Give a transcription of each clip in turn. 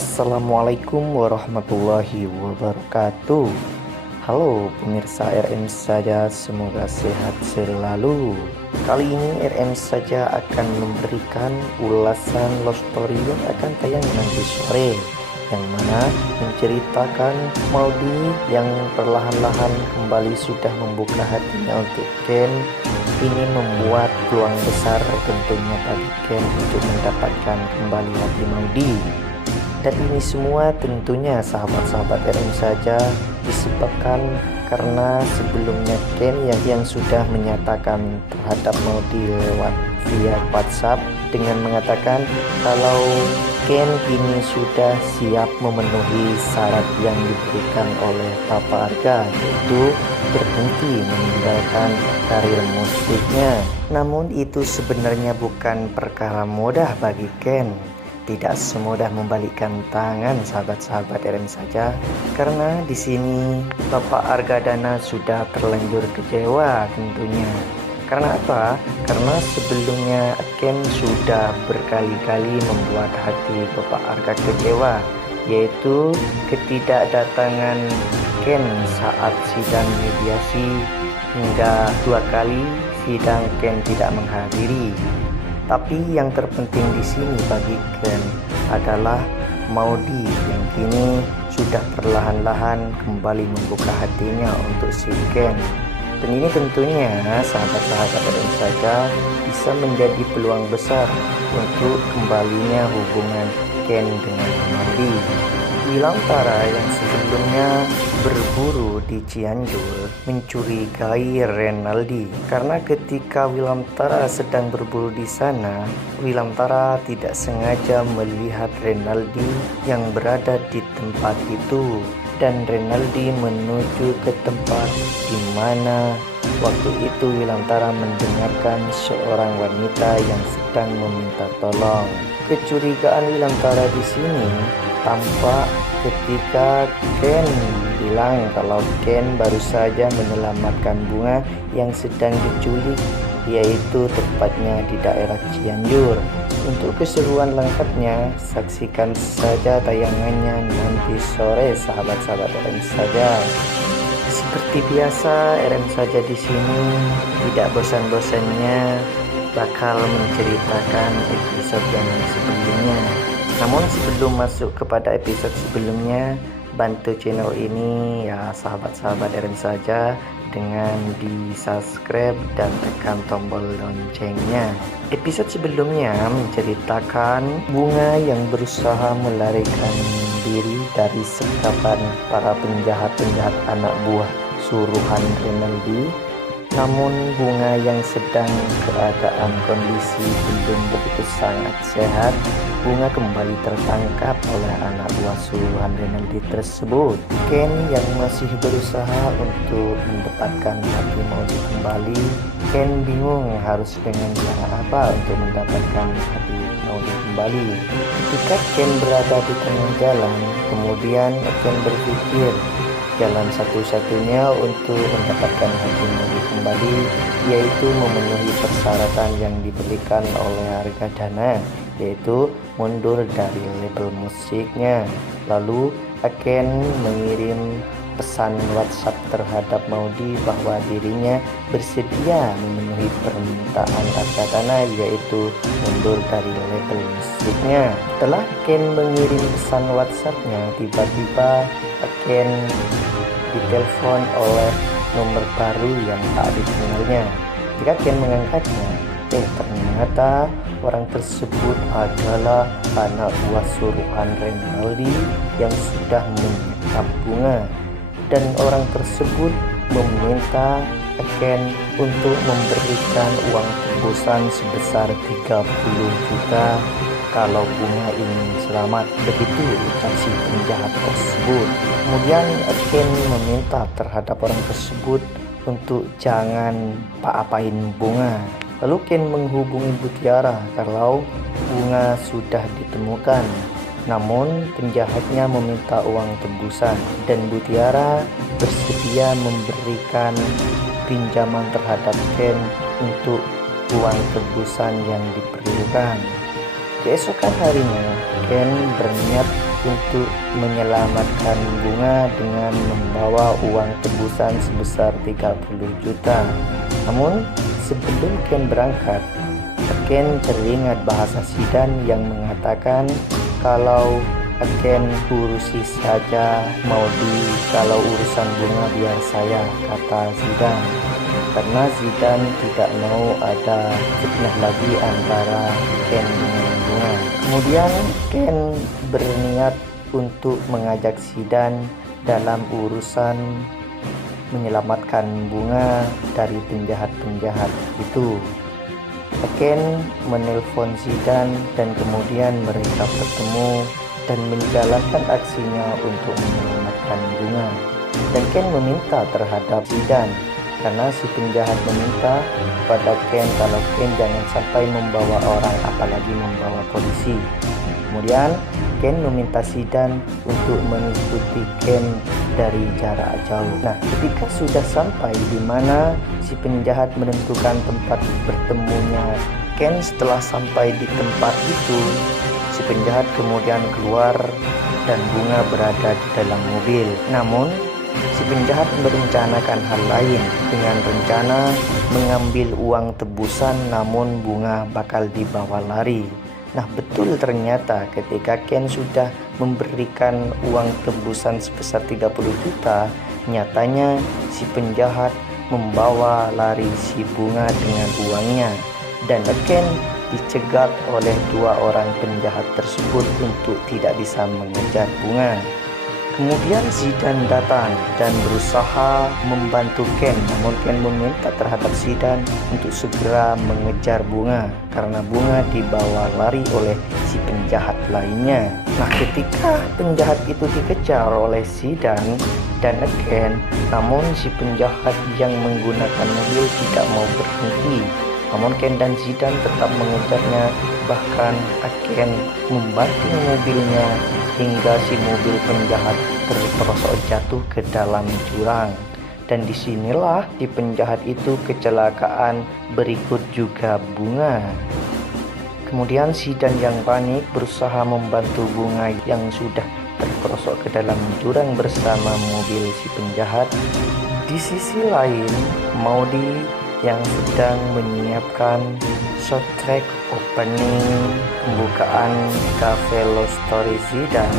Assalamualaikum warahmatullahi wabarakatuh. Halo pemirsa RM Saja, semoga sehat selalu. Kali ini RM Saja akan memberikan ulasan love story yang akan tayang nanti sore, yang mana menceritakan Maudi yang perlahan-lahan kembali sudah membuka hatinya untuk Ken. Ini membuat peluang besar tentunya bagi Ken untuk mendapatkan kembali hati Maudi. Dan ini semua tentunya sahabat-sahabat RM Saja disebabkan karena sebelumnya Ken yang sudah menyatakan terhadap Maudi lewat via WhatsApp dengan mengatakan kalau Ken kini sudah siap memenuhi syarat yang diberikan oleh Papa Arga, yaitu berhenti meninggalkan karir musiknya. Namun itu sebenarnya bukan perkara mudah bagi Ken. Tidak semudah membalikkan tangan sahabat-sahabat RM Saja, karena di sini Bapak Argadana sudah terlanjur kecewa tentunya. Karena apa? Karena sebelumnya Ken sudah berkali-kali membuat hati Bapak Arga kecewa, yaitu ketidakdatangan Ken saat sidang mediasi, hingga 2 kali sidang Ken tidak menghadiri. Tapi yang terpenting di sini bagi Ken adalah Maudi yang kini sudah perlahan-lahan kembali membuka hatinya untuk si Ken. Dan ini tentunya sahabat-sahabat RM Saja bisa menjadi peluang besar untuk kembalinya hubungan Ken dengan Maudi. Wilantara yang sebelumnya berburu di Cianjur mencurigai Renaldi, karena ketika Wilantara sedang berburu di sana, Wilantara tidak sengaja melihat Renaldi yang berada di tempat itu, dan Renaldi menuju ke tempat di mana waktu itu Wilantara mendengarkan seorang wanita yang sedang meminta tolong. Kecurigaan Wilantara di sini tampak ketika Ken bilang kalau Ken baru saja menyelamatkan Bunga yang sedang diculik, yaitu tepatnya di daerah Cianjur. Untuk keseruan lengkapnya, saksikan saja tayangannya nanti sore sahabat-sahabat RM Saja. Seperti biasa, RM Saja di sini tidak bosan-bosannya bakal menceritakan episode yang sebelumnya. Namun sebelum masuk kepada episode sebelumnya, bantu channel ini ya sahabat-sahabat RM Saja dengan di subscribe dan tekan tombol loncengnya. Episode sebelumnya menceritakan Bunga yang berusaha melarikan diri dari sekapan para penjahat-penjahat anak buah suruhan Renaldi. Namun Bunga yang sedang keadaan kondisi belum begitu sangat sehat, Bunga kembali tertangkap oleh anak buah suruhan Renaldi tersebut. Ken yang masih berusaha untuk mendapatkan hati Maudi kembali. Ken bingung harus dengan cara apa untuk mendapatkan hati Maudi kembali. Ketika Ken berada di tengah jalan, kemudian Ken berpikir jalan satu-satunya untuk mendapatkan hati Maudi kembali yaitu memenuhi persyaratan yang diberikan oleh Argadana, yaitu mundur dari label musiknya. Lalu Ken mengirim pesan WhatsApp terhadap Maudi bahwa dirinya bersedia memenuhi permintaan Argadana, yaitu mundur dari label musiknya. Setelah Ken mengirim pesan WhatsAppnya, tiba-tiba Ken ditelepon oleh nomor baru yang tak dikenalnya. Jika Ken mengangkatnya, ternyata orang tersebut adalah anak buah suruhan Renaldi yang sudah menyekap Bunga, dan orang tersebut meminta Ken untuk memberikan uang tebusan sebesar 30 juta kalau Bunga ingin selamat. Begitu ucap si penjahat tersebut. Kemudian Ken meminta terhadap orang tersebut untuk jangan apa-apain Bunga. Lalu Ken menghubungi Mutiara kalau Bunga sudah ditemukan. Namun penjahatnya meminta uang tebusan, dan Mutiara bersedia memberikan pinjaman terhadap Ken untuk uang tebusan yang diperlukan. Keesokan harinya, Ken berniat untuk menyelamatkan Bunga dengan membawa uang tebusan sebesar 30 juta. Namun, sebelum Ken berangkat, Ken teringat bahasa Zidan yang mengatakan kalau Ken urusi saja Maudi, kalau urusan Bunga biar saya, kata Zidan. Karena Zidan tidak mau ada fitnah lagi antara Ken dengan Bunga. Kemudian Ken berniat untuk mengajak Zidan dalam urusan menyelamatkan Bunga dari penjahat-penjahat itu. Ken menelpon Zidan dan kemudian mereka bertemu dan menjalankan aksinya untuk menyelamatkan Bunga. Dan Ken meminta terhadap Zidan karena si penjahat meminta pada Ken kalau Ken jangan sampai membawa orang, apalagi membawa polisi. Kemudian Ken meminta Zidan untuk mengikuti Ken dari jarak jauh. Nah, ketika sudah sampai di mana si penjahat menentukan tempat bertemunya Ken, setelah sampai di tempat itu, si penjahat kemudian keluar dan Bunga berada di dalam mobil. Namun si penjahat merencanakan hal lain dengan rencana mengambil uang tebusan, namun Bunga bakal dibawa lari. Nah, betul ternyata ketika Ken sudah memberikan uang tebusan sebesar 30 juta, nyatanya si penjahat membawa lari si Bunga dengan uangnya. Dan Ken dicegat oleh dua orang penjahat tersebut untuk tidak bisa mengejar Bunga. Kemudian Zidan datang dan berusaha membantu Ken, namun Ken meminta terhadap Zidan untuk segera mengejar Bunga karena Bunga dibawa lari oleh si penjahat lainnya. Nah, ketika penjahat itu dikejar oleh Zidan dan Ken, namun si penjahat yang menggunakan mobil tidak mau berhenti. Namun Ken dan Zidan tetap mengejarnya, bahkan Ken membanting mobilnya hingga si mobil penjahat terperosok jatuh ke dalam jurang. Dan disinilah si penjahat itu kecelakaan, berikut juga Bunga. Kemudian Zidan yang panik berusaha membantu Bunga yang sudah terperosok ke dalam jurang bersama mobil si penjahat. Di sisi lain, Maudi yang sedang menyiapkan soundtrack opening pembukaan Cafe Love Story Zidan,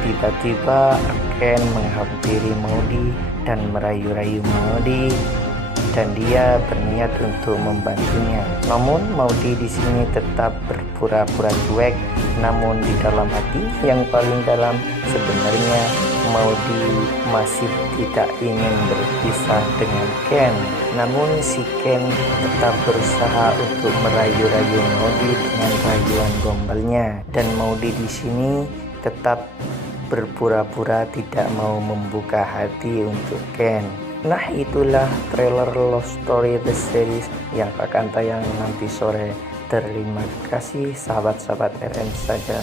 tiba-tiba Ken menghampiri Maudi dan merayu-rayu Maudi dan dia berniat untuk membantunya. Namun Maudi di sini tetap berpura-pura cuek, namun di dalam hati yang paling dalam sebenarnya Maudi masih tidak ingin berpisah dengan Ken. Namun si Ken tetap berusaha untuk merayu-rayu Maudi dengan rayuan gombalnya, dan Maudi di sini tetap berpura-pura tidak mau membuka hati untuk Ken. Nah, itulah trailer Love Story The Series yang akan tayang nanti sore. Terima kasih sahabat-sahabat RM saja.